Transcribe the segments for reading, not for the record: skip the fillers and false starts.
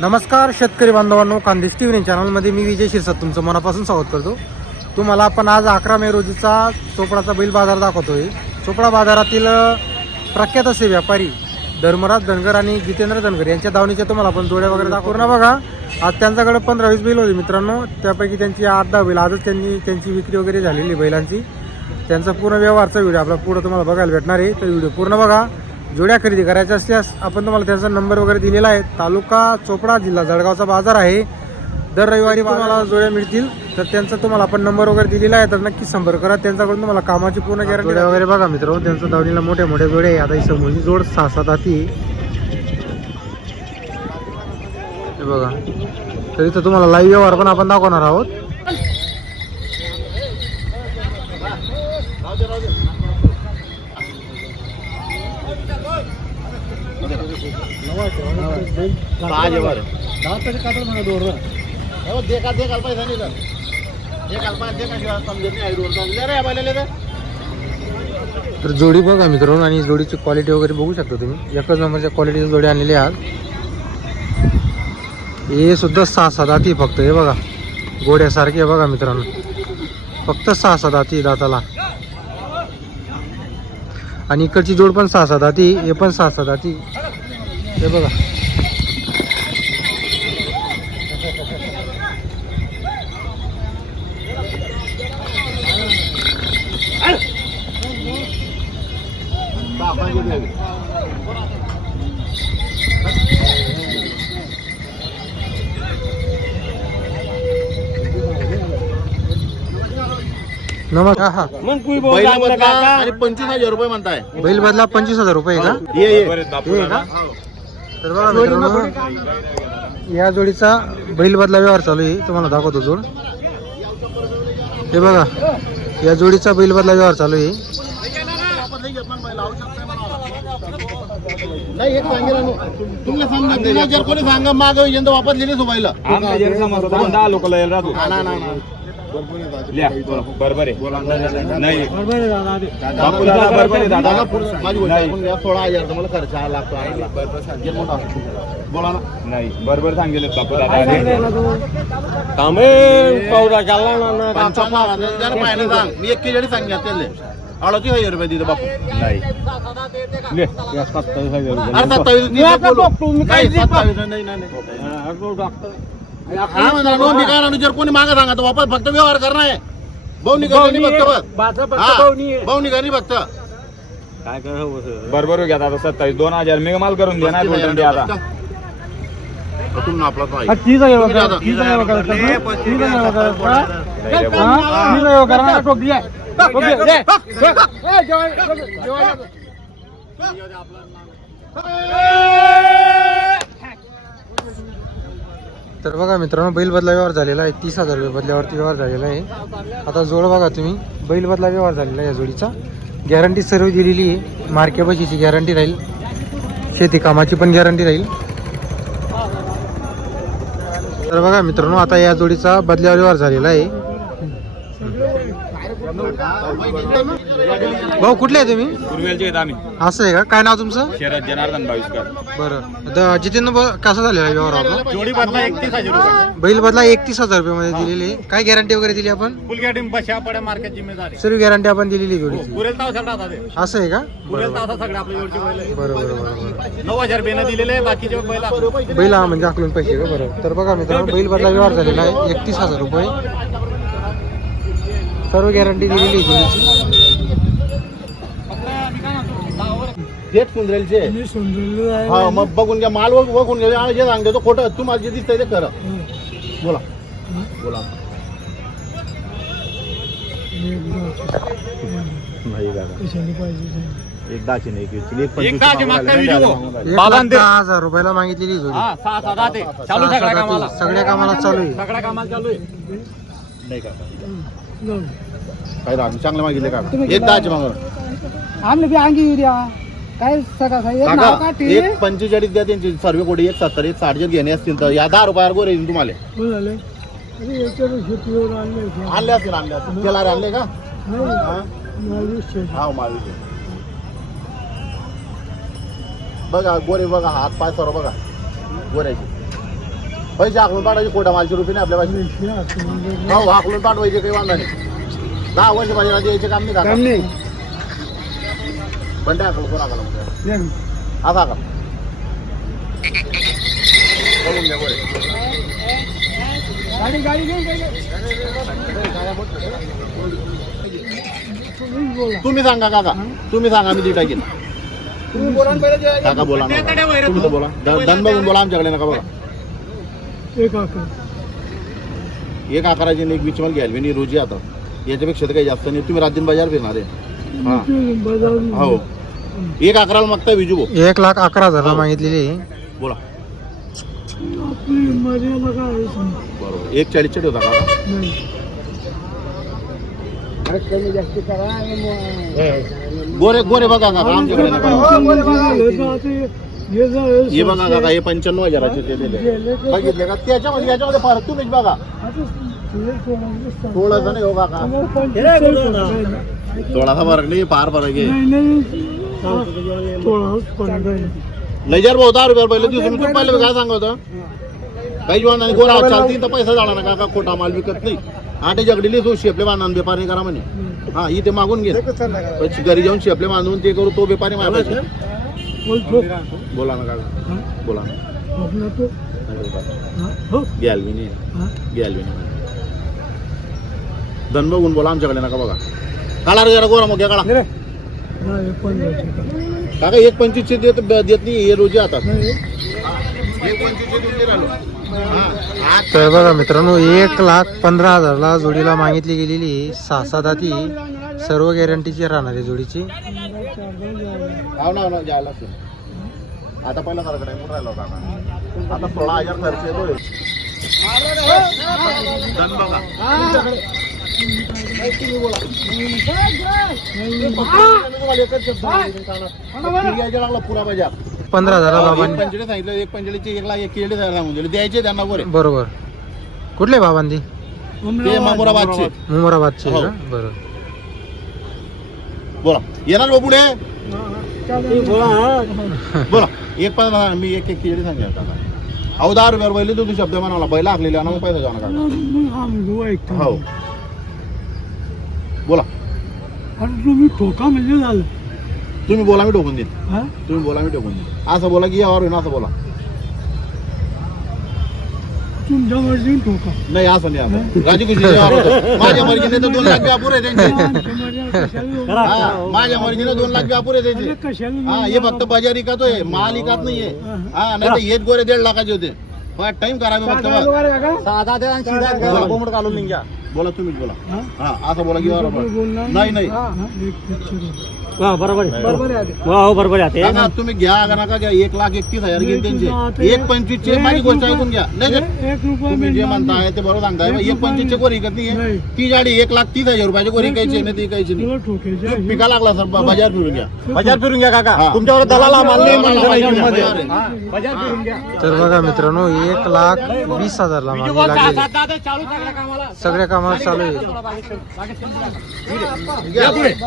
नमस्कार शेतकरी बांधवांनो, खानदेश टीव्ही चॅनलमध्ये मी विजय शिरसाट तुमचं मनापासून स्वागत करतो. तुम्हाला आपण आज 11 मे रोजीचा चोपडाचा बैल बाजार दाखवतोय. चोपडा बाजारातील प्रख्यात असे व्यापारी धर्मराज धनगर आणि जितेंद्र धनगर यांच्या दावणीच्या तुम्हाला आपण जोड्या वगैरे दाखवू ना. बघा, आज त्यांच्याकडे 15-20 बैल होते मित्रांनो. त्यापैकी त्यांची 8-10 बैल आजच त्यांची विक्री वगैरे झालेली बैलांची. त्यांचा पूर्ण व्यवहारचा व्हिडिओ आपला पुढे तुम्हाला बघायला भेटणार आहे, तर व्हिडिओ पूर्ण बघा. जोड्या खरेदी करायच्या असल्यास आपण तुम्हाला त्यांचा नंबर वगैरे दिलेला आहे. तालुका चोपडा, जिल्हा जळगावचा बाजार आहे. दर रविवारी तुम्हाला जोड्या मिळतील, तर त्यांचा तुम्हाला आपण नंबर वगैरे दिलेला आहे, तर नक्की संपर्क करा. त्यांच्याकडून तुम्हाला कामाची पूर्ण गॅरंटी जोड्या वगैरे बघा मित्रांनो. त्यांचा दावणीला मोठ्या मोठ्या जोड्या आहे. आता ही समोरची जोड 6-7 हाती हे बघा. तर इथं तुम्हाला लाईव्ह व्यवहार पण आपण दाखवणार आहोत. तर जोडी बघा मित्रांनो, आणि जोडीची क्वालिटी वगैरे बघू शकता तुम्ही. एकच नंबरच्या क्वालिटीची जोडी आणलेली आहे. हे सुद्धा 6-7 हाती फक्त. हे बघा, गोड्यासारखे बघा मित्रांनो, फक्त 6-7 हाती दाताला. आणि इकडची जोड पण 6-7 हाती, हे पण 6-7 हाती. हे बघा, नमस्कार. हा, आणि 25,000 रुपये म्हणताय. बैल बदला 25,000 रुपये का? ये का? तर बघा मित्रांनो, या जोडीचा बैल बदला व्यवहार चालू आहे. तुम्हाला दाखवतो जोड. हे बघा, या जोडीचा बैल बदला व्यवहार चालू आहे. नाही, एक सांगेल तुम्ही सांगा, जर कोणी सांगा माग यंदा वापस लिहिली सोबाईला लोक राहतो. बरोबर आहे. नाही थोडा मला खर्च लागतो. बोला ना. नाही, बरोबर सांगेल बापू दादा. मी 41 सांगितले. 38,000 रुपये दिले बापू. नाही, 27,000 जर कोणी मागे सांगा तर वापस फक्त व्यवहार करणार आहे. भाऊनी करणी फक्त काय कर. बरोबर घ्या आता 27,000 मी माल करून देणार. तर बघा मित्रांनो, बैल बदला व्यवहार झालेला आहे. 30,000 रुपये बदल्यावरती व्यवहार झालेला आहे. आता जोड बघा तुम्ही, बैल बदला व्यवहार झालेला आहे. या जोडीचा गॅरंटी सर्व दिलेली आहे. मार्केबशीची गॅरंटी राहील, शेती कामाची पण गॅरंटी राहील. तर बघा मित्रांनो, आता या जोडीचा बदल्यावर व्यवहार झालेला आहे. भाऊ कुठले आहे तुम्ही? पूर्वेलचे आम्ही. असं आहे का? काय नाव तुमचं? शरद जनार्दन भाविस्कर. बरं, जितेंद्र कसा झालेला आहे व्यवहार आपला? जोडी बदला 31,000 रुपये. बैल बदला 31,000 रुपये मध्ये दिलेली. काय गॅरंटी वगैरे दिली आपण? फुल गॅरंटी बशा पड्या मार्केट जिम्मेदार. सर्व गॅरंटी आपण दिलेली जोडीची. पुरेल तावसा राहतात. असं आहे का? पुरेल तावसा सगळे आपल्या जोडचे बैल. बरोबर. 9,000 रुपये दिलेले, बाकीचे बैल म्हणजे आकलून पैसे का? बरोबर. तर बघा मित्रांनो, बैल बदला व्यवहार झालेला आहे. 31,000 रुपये सर्व गॅरंटी दिलेली जोडीची. डेट सुंदरेलचे. हा, मग बघून घ्या, माल बघून घ्या. जे सांगतो तो खोटं, तुम्हाला जे दिसतंय ते खरं. बोला बोला. एक 10ची नाही, 10,000 रुपयाला मागितलेली जोडी. सगळ्या कामाला चालू आहे. नाही का काय चांगलं मागितले का? एक 10ची मागं आमने बी अंगी युरिया काय सगळं काय एक नाव काठी एक 45 द्या त्यांची सर्व कोडी. एक 70 एक 60 जर घेणे असतील तर या 10 रुपयावर गोरे येईल तुम्हाला. झाले अरे याच्यावर शेतीवर आणले असतील. तेला आणले का? हा मावीस. बघा गोरे बघा, हात पाय सर्व बघा गोऱ्याचे. पैसे हाकलून पाठवायचे कोटा मालशे रुपये नाही आपल्या पाहिजे हो हाकलून पाठवायचे काही वांधा नाही 10 वर्ष पाहिजे यायचे काम नाही काम नाही पण हाकलून कोण हाकला हा का बघून घ्या बरे गाडी गाडी नाही तुम्ही सांगा काका तुम्ही सांगा मी दिटा घेईन तुम्ही बोला ना पहिले काका बोला ना तुम्ही तर बोला दन बघून बोला आमच्याकडे नका बघा एक आकाराची आणि एक बीच मला घ्यायला मी रोजी आता याच्यापेक्षा तर काही जास्त नाही तुम्ही राजन बाजार फिरणार आहे हा हो 1 अकराला मागता विजू भाऊ 1,11,000 मागितलेली बोला बरोबर 1,40 होता काका कमी जास्त करा गोरे गोरे बघा काका आमच्याकडे नका हे बघा काका हे 95,000चे ते दिले बघितले का त्याच्यामध्ये याच्यामध्ये फरक तुम्हीच बघा थोडासा नाही हो काका थोडासा फरक नाही फार फरक आहे लयजार भाऊ 10 रुपये पहिले दिवस तुम्ही पहिले काय सांगत होतं काही जवान आणि गोरा चालती तर पैसा झाला ना काका खोटा माल विकत नाही आटे जगडीली तो शेपले बांधून व्यापारी करा म्हणे हा इथे मागून घे घरी जाऊन शेपले बांधून ते करू तो व्यापारी मागायचे बोला ना काका बोला ना घ्याल मी नाही धन बघून बोला आमच्याकडे नका बघा काढा रे जरा गोरा मग काढा काका 1,25 देत नाही हे रोजी आता 1,25 देऊन राहिलो तर बघा मित्रांनो 1,15,000ला जोडीला मागितली गेलेली 6 दाती सर्व गॅरंटीची राहणार आहे जोडीची हो ना जायला आता पहिला खर्च नाही मोठा राहिला होता आता 16,000 खर्च येतो धन बघा पुरा बाजार 15,000ला बाबांनी 1,45 सांगितलं 1,45चे 1,41 सांगून दिले द्यायचे त्यांना बरे बरोबर कुठले बाबांनी ते मामुराबादचे मुमराबादचे हो. का? बरोबर बोला येणार भाऊ पुढे बोला 1,15 मी 1,41 सांगितलं काका अहो 10 रुपयावर बैल तू शब्द म्हणाला बैल आखलेले आणि मग पैसा जाऊ नका हो बोला तुम्ही ठोका म्हणजे झालं तुम्ही बोला मी ठोकून देईन तुम्ही बोला मी ठोकून देईन असं बोला की यावर होईन असं बोला तुमच्या मर्जीने ठोका नाही असं नाही असं राजी खुशी माझ्या मर्जीने तर 2 लाख व्यापूर आहे त्यांचे माझ्या मर्जीने 2 लाख व्यापूर आहे त्यांचे हा हे फक्त बाजार इकातोय माल इकात नाहीये हा नाही तर हेच गोरे 1.5 लाखाचे होते टाइम करावे फक्त कोंबड घालून निघा बोला तुम्हीच बोला हा असं बोला की नाही नाही बरोबर आहे काका तुम्ही घ्या का नका घ्या 1,31,000 घेईन त्यांचे 1,25 चे माझी गोष्ट ऐकून घ्या नाही तुम्ही जे म्हणताय ते बरोबर सांगताय 1,25 चे कोरी विकत नाही ती गाडी 1,30,000 रुपयाची कोरी कायची नाही ती कायची नाही पिका लागला सर बाजार फिरून घ्या काका तुमच्यावर दलाला तर बघा मित्रांनो 1,20,000ला मागितली लागलेली सगळ्या कामाला चालू आहे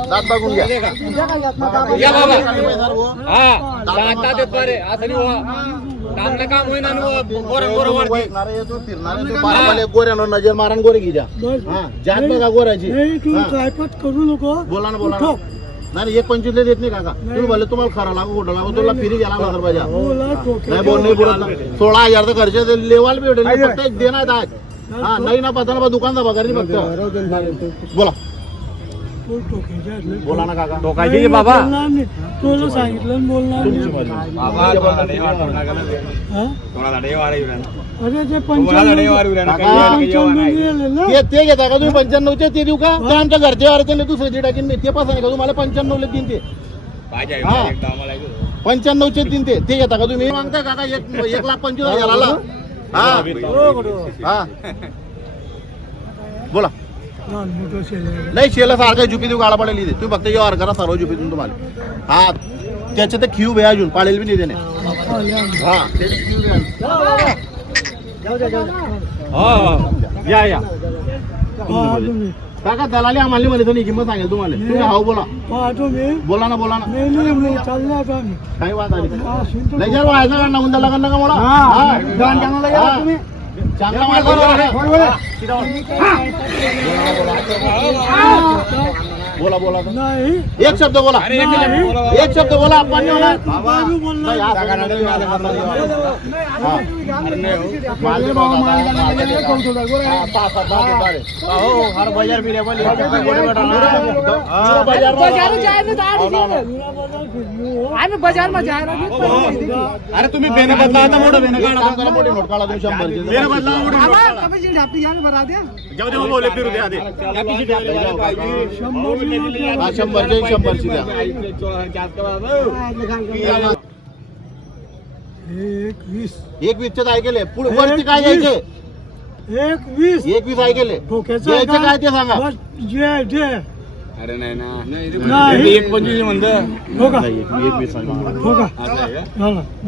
दात बघून घ्या या बाबा हा दाता देत बारे आता नि काम काम होईना गोऱ्यानं नजर मारण गोरे घे द्या जात बघा गोऱ्याची करू नको बोला ना बोला ना नाही 1,25 देत नाही काका तुम्ही बोलले तुम्हाला खरा लागू खोटा लागू तुला फिरी घ्या लागला तर पाहिजे नाही बोल नाही बोलत 16,000 तर खर्च लेवाल बी भेटेल फक्त देणार आहेत हा नाही ना पता दुकानचा पगार नाही फक्त बोला बोला ना काका टोकायची बाबा तुला सांगितलं बोलणार ते घेता का तुम्ही 95चे ते देऊ का ते आमच्या घरचे अडचण दुसऱ्याचे टाकीन मी ते पास का तुम्हाला 95 देईन ते 95चे देईन ते घेता का तुम्ही मागताय काका 1,25,000 हा बोला नाही शेला सारखा जुपी देऊ गाडा पडेल इथे तुम्ही फक्त व्यवहार करा सर्व जुपी देऊन तुम्हाला हा त्याच्या तर क्यूब आहे अजून पाळेल बी नाही त्याने हा या काका दलाली आम्हाला म्हणे तर किंमत सांगेल तुम्हाला तुम्ही हाव बोला बोला ना काही वाद आली नाही जर व्हायचं का ना उंदा लगा नका मला चांगला माल बोला बोला बोला नाही एक शब्द बोला एक शब्द बोला आपण नाही होणार. नाही, असं काय नाही, हा. माल दे बाबा, माल दे. हा, पाच, सात, दहा, बारा. हो, हर बाजार भी लेवल एक टक्का गोडे भेटणार. पुरं बाजार आम्ही बाजार मध्ये आहे अरे तुम्ही बेने बदला आता मोठं बेने काढा मोठी नोट काढा 200 बेने बदला मोठी नोट जाऊ दे बोले फिरू दे आधी 100ची द्या 21चे काय केले पुढे वरती काय घ्यायचे 21 आहे केले घ्यायचे काय ते सांगा अरे नाही ना नाही. 1.25 म्हणतं हो का 21 हो का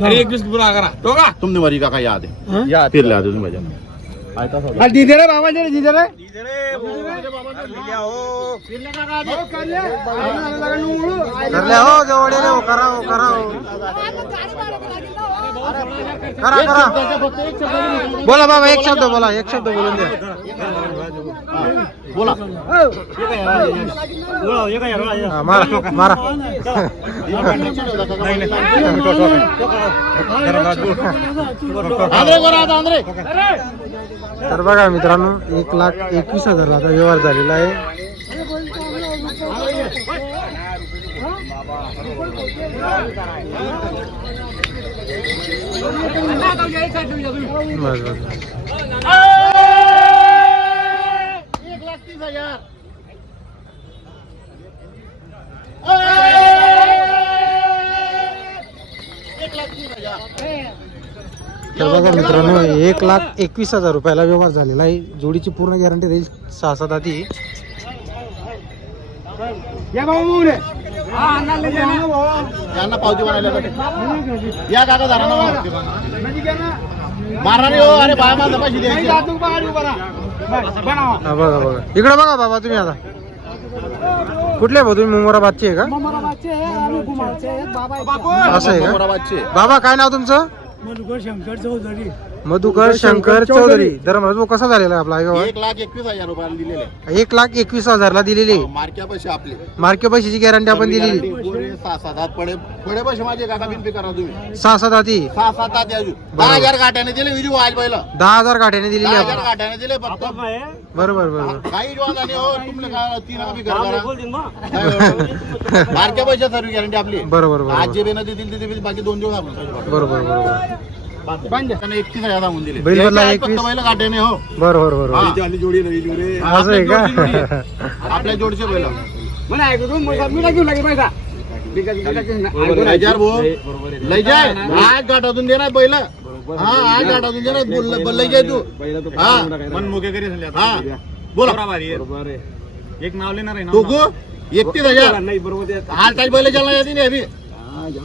अरे 21 पूरा करा तो का तुमने वरी का याद है या फिर ला दो तुम बाजार दीदे रे बाबा दे दीदे रे करल्या हो जवळ हो करा हो करा हो करा करा बोला बाबा एक शब्द बोला एक शब्द बोलून द्या बोला हा, मारा मारा आंध्रे गोरा आता आंध्रे तर बघा मित्रांनो 1,21,000 आता व्यवहार झालेला आहे बस बस 1,30,000 तर बघा मित्रांनो 1,21,000 रुपयाला व्यवहार झालेला आहे जोडीची पूर्ण गॅरंटी राहील 6-7 आधी यांना पावती बनायला या काका जरा मारा रे हो अरे बाय माझा पैसे द्यायचे हा बघा बघा इकडे बघा बाबा तुम्ही आता कुठले भाऊ तुम्ही मुंबराबादचे आहे का असं आहे का औरंगाबादचे. बाबा काय नाव तुमचं मधुकर शंकर चौधरी मधुकर शंकर चौधरी धर्मराज भाऊ कसा झालेला आपला व्यवहार 1,21,000 रुपयाला दिलेले 1,21,000 दिलेली मार्क्या पैसे आपले मार्के पैशाची गॅरंटी आपण दिलेली 6-7 हात पडे पडे पैसे माझे काका बिनपे करा तुम्ही 6-7 आधी 6-7 हात अजून 10,000 गाठ्याने दिले विजू व्हायला पहिलं 10,000 गाठ्याने दिलेली 10,000 आपण गाठ्याने दिले फक्त बरोबर बरोबर काही जवान आणि हो तुमले काय 3 बी करा मार्क्या पैसे सर्व गॅरंटी आपली बरोबर बरोबर आज जे बेन देतील ते बाकी 2 दिवस आपण बरोबर बरोबर 31,000 सांगून दिले बैल बदला द्यायचे आहेत 21. फक्त बैल गाठ्याने हो बरोबर बरोबर हा. असं आहे का आपल्या जोडचे बैल लय जाय आज गाठातून देणार बैल हा आज गाठातून देणार लय जाय तू हा मन मुके करी हा बोला एक नाव लेणार आहे तू गो 31,000 हालताज बैल चालना जाती नाही अभी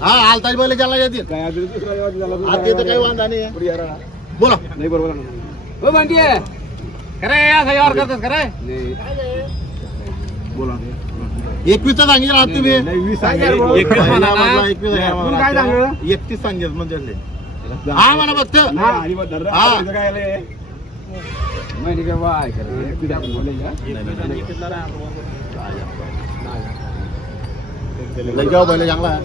हा हालताज बैल चालना जाती आता तर काही वांधा नाही आहे. बोला खरे असं यावर करतोस खरे बोला 21 सांगितलं आहात तुम्ही 21 म्हणा ना. 31 सांगितलं म्हणजे हा म्हणा फक्त हा लय जाऊ बैल चांगला आहे.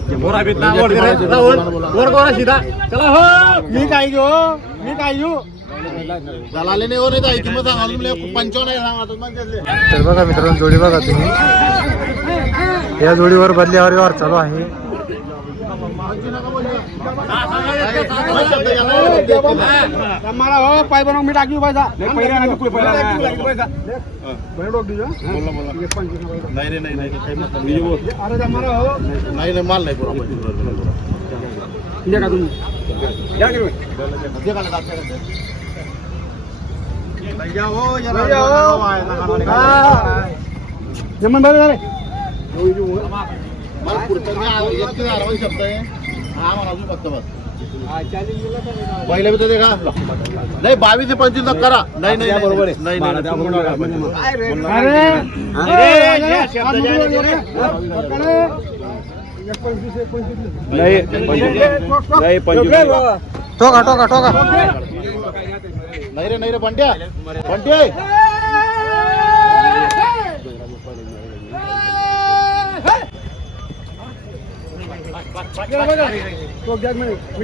चला हो मी काय घेऊ दलाले नाही हो नाही तर किंमत सांगा तुम्ही 55 आहे सांगा तुम्ही तर बघा मित्रांनो जोडी बघा तुम्ही या जोडीवर बदल्यावर व्यवहार चालू आहे मला हो पाय बनव मी टाकली पैसा नाही रे नाही नाही काही मतलब नाही. अरे मला हो नाही नाही माल नाही पुरा द्या का तुम्ही जमन बरं झाले मला पुढचं मी 31,000 शब्द आहे हा मला अजून फक्त बस पहिल्या बी तर ते का नाही 22 ते 25 करा नाही नाही बरोबर आहे नाही नाही ठोका ठोका ठोका नाही रे बंट्या बंटे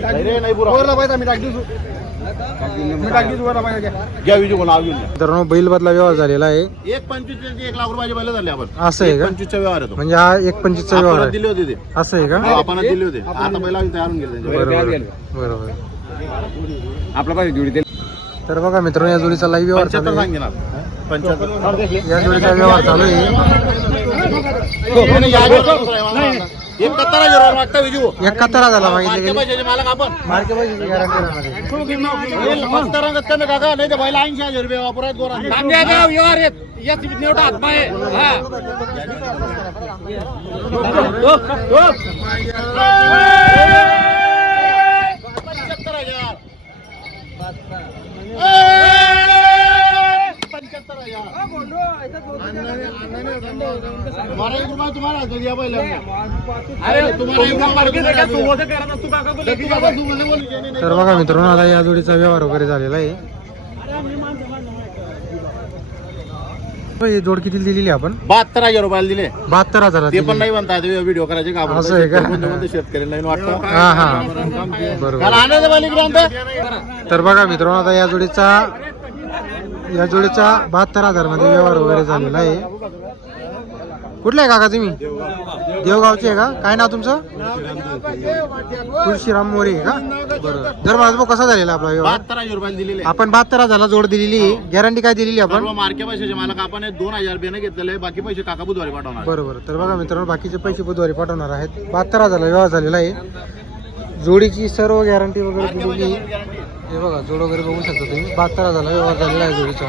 नाही रे नाही पुरा घ्या विजू कोण नाव घेऊन घ्या. मित्रांनो बैल बदला व्यवहार झालेला आहे 1.25 1 लाख रुपयाचे बैल झाले आपण. असं आहे का? 1.25 चा व्यवहार आहे तो. म्हणजे हा 1.25 चा व्यवहार आपण आहे दिले होते ते. असं आहे का? हो, आपण दिले होते आता बैल आम्ही तयार होऊन गेले त्यांचे. बरोबर आपला पाहिजे जोडी दे. तर बघा मित्रांनो या जोडीचा लाईव्ह व्यवहार चालू 75 आहे. सांगेन आज. 75 या जोडीचा व्यवहार चालू आहे. 71,000 मागता विजू. 71,000 मागितले मार्के गेले. पैशाचे मालक आपण. मार्के पैशाची गॅरंटी राहणार आहे. फक्त रंगत कमी काका नाही तर बैल 80,000 रुपये वापरायत गोरा. तांब्या गाव व्यवहार आहेत. याच नेवटा हात पाय. हा. 75,000 तुम्हारा 1 रुपया तुम्हारा दे दिया बैल हमने. अरे तुम्हाला एक नंबर मार्केट आहे का? तू वजन करा ना, तू काका बोलले. तू बाबा तू बोलले बोल. तर बघा मित्रांनो आता या जोडीचा व्यवहार वगैरे झालेला आहे. ही जोड किती दिलेली आपण? 72,000 रुपयाला दिले. 72,000 ते पण नाही म्हणतात व्हिडिओ करायचे का असं आहे का? शेतकरी नाही वाटतं. हा हा बरोबर. काल आणायचं बैल इकडे आणतं. तर बघा मित्रांनो आता या जोडीचा 72,000 मध्ये व्यवहार वगैरे झालेला आहे. कुठले आहे काका तुम्ही? देवगावचे आहे का? काय नाव तुमचं? तुळशीराम मोरे आहे का? बरोबर. तर माझा भाऊ कसा झालेला आपला व्यवहार? 72,000 रुपयाला दिलेले. आपण 72,000 जोड दिलेली आहे. गॅरंटी काय दिलेली आपण? सर्व मार्के पैशाचे मालक आपण 2,000 रुपये घेतलेले बाकी पैसे काका बुधवारी पाठवणार. बरोबर. तर बघा मित्रांनो बाकीचे पैसे बुधवारी पाठवणार आहेत. 72,000 व्यवहार झालेला आहे. जोडीची सर्व गॅरंटी वगैरे दिलेली आहे. हे बघा जोड वगैरे बघू शकता तुम्ही. 72,000 व्यवहार झालेला आहे जोडीचा.